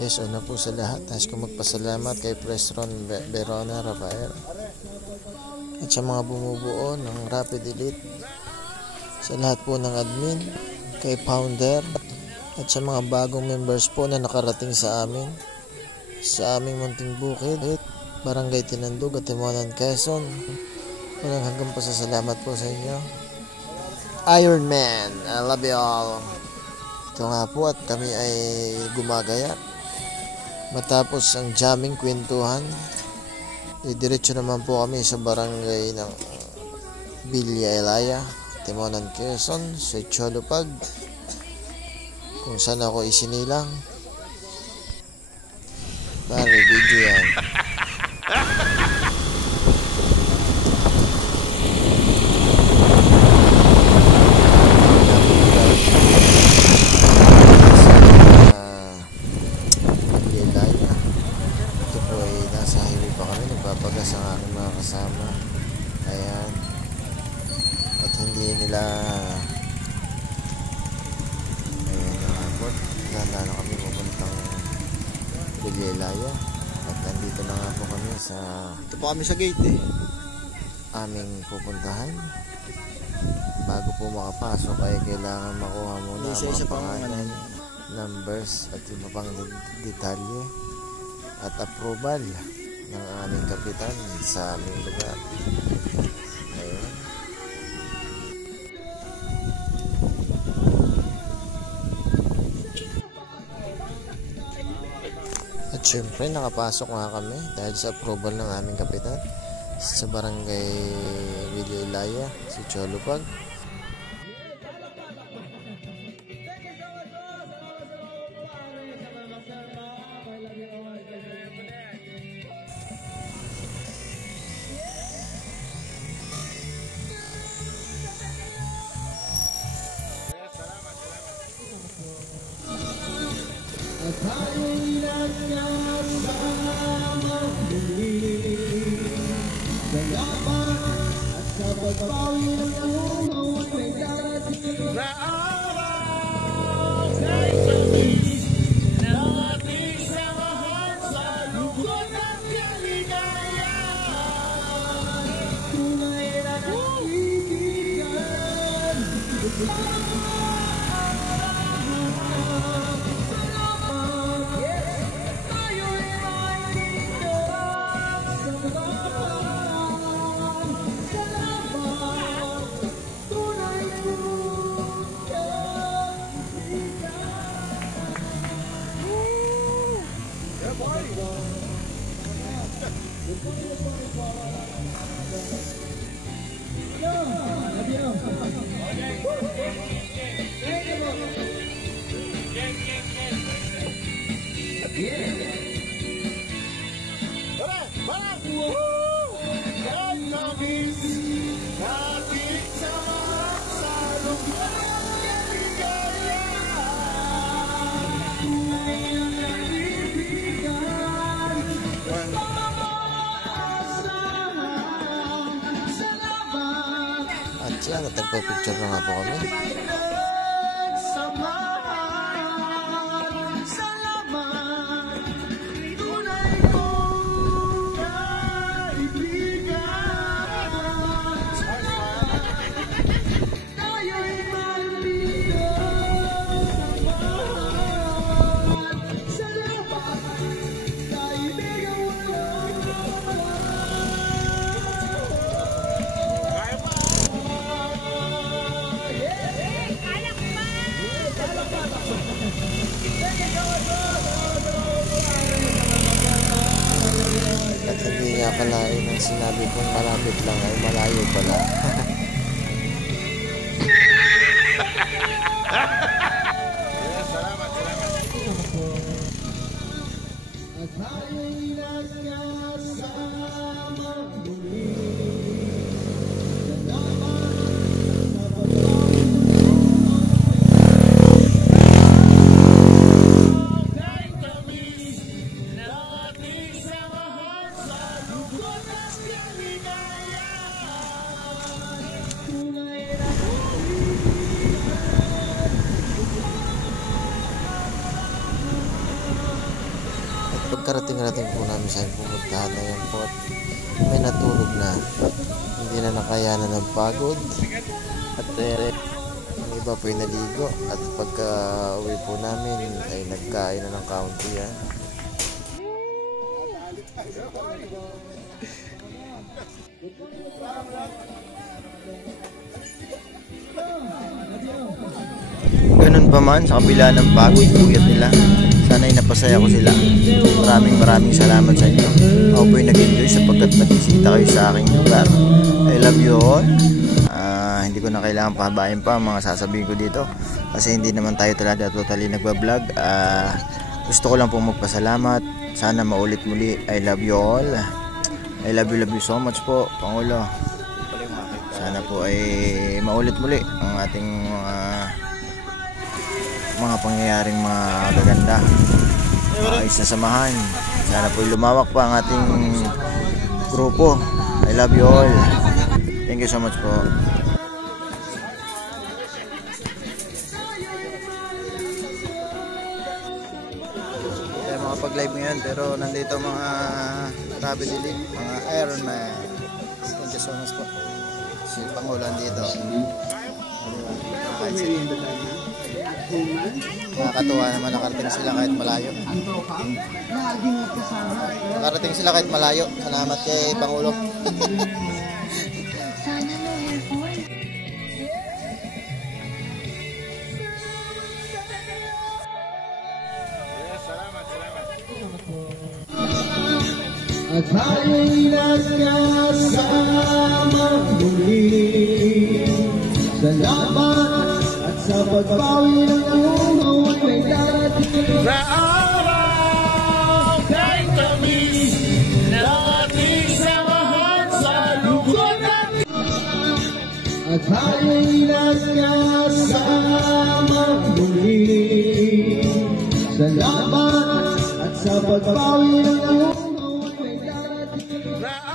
Yes, una po sa lahat, nais ko magpasalamat kay Preston Verona Rafael at sa mga bumubuo ng Rapid Elite, sa lahat po ng admin, kay founder at sa mga bagong members po na nakarating sa amin sa aming munting bukid, Barangay Tinandog at Timonan, Quezon. Walang hanggang pasasalamat po sa inyo. Iron Man, I love you all. Ito nga po at kami ay gumagaya. Matapos ang jamming kwentuhan, diretso naman po kami sa barangay ng Villa Elaya, Timonan, Quezon, sa Cholopag, kung saan ako isinilang. Pare, video yan. Nagpapagas ang aking mga kasama. Ayan. At hindi nila ayan nga po. Nandaan na kami pupuntang Villalaya. At nandito na nga po kami sa ito po kami sa gate aming pupuntahan. Bago po makapasok ay kailangan makuha muna ang mga pangalan, numbers at iba pang detalye at approval ng aming kapitan sa aming lugar. Ayun. At syempre nakapasok nga kami dahil sa approval ng aming kapitan sa barangay Villa Elaya, sa Cholopag. At yan, at nagpa-picture na nga po kami. At hindi nga kalain ang sinabi kong malapit lang ay malayo pala. pagkarating-rating po namin sa pumuntahan na yan po at may natulog na, hindi na nakayanan ng pagod at ang iba po ay naligo at pagka uwi po namin ay nagkain na ng kaunti yan. Ganun pa man, sa kabila ng pagod, puyat nila, sana'y napasaya ko sila. Maraming salamat sa inyo. Ako po'y nag-enjoy sapagkat nagbisita kayo sa aking lugar. I love you all. Hindi ko na kailangan pahabain pa ang mga sasabihin ko dito kasi hindi naman tayo talaga totally nagbablog. Gusto ko lang pong magpasalamat. Sana maulit muli. I love you all. I love you so much po, Pangulo. Sana po ay maulit muli ang ating mga pangyayaring mga gaganda, ayos na samahan. Sana po lumawak pa ang ating grupo. I love you all. Thank you so much po. Tayo makapag-live ngayon pero nandito mga Rapid Elite, mga Iron Man. Thank you so much po. Si Pangulo dito. Nakakatuwa naman, nakarating sila kahit malayo. Nakarating sila kahit malayo. Salamat kay Pangulo. At tayo'y nagkasama muli. Salamat at sa pagbawi ng umaw may darating na araw kay kami nating samahan sa lugod natin. At tayo'y nagkasama muli. Salamat at sa pagbawi ng umaw may darating na